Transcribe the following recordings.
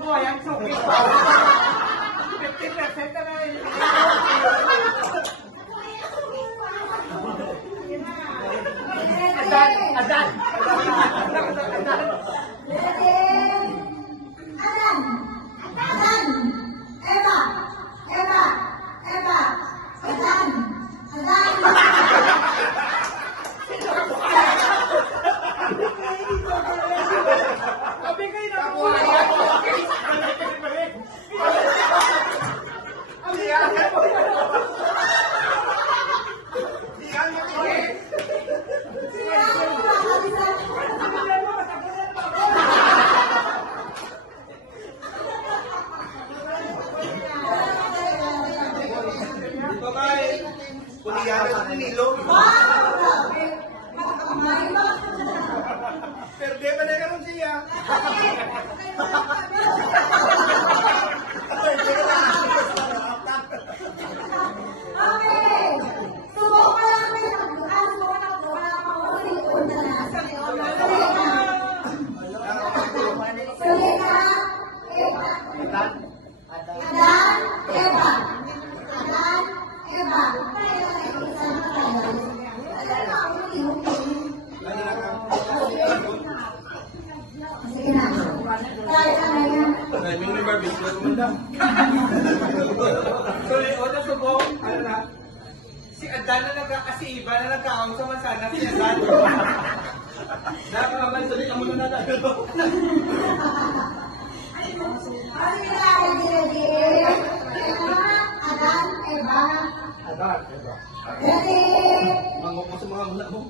kabuhayan, suki pa. 50% na rin. Adan! Adan! Adan! Sabi kayo na kabuhayan. Kuliyaran sa Nilo. Pero di ba na ganun siya? May barbecue na kumanda. Sorry, o na subong. Ano na? Si Adan na nagkakasiba na nagkaon sa masana. Si Adan. Nakakaman tuloy ang muna na. Adan, Eva. Mangok mo sa mga mula mo.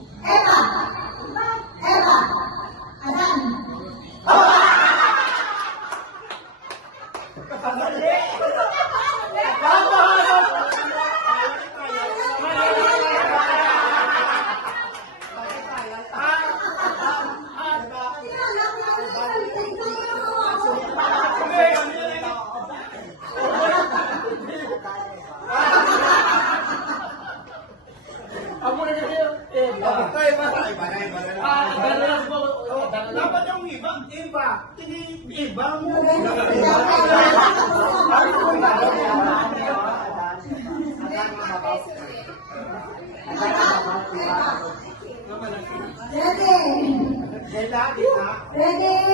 Amo na kayo. Dapat yung iba. Iba mo. Ready?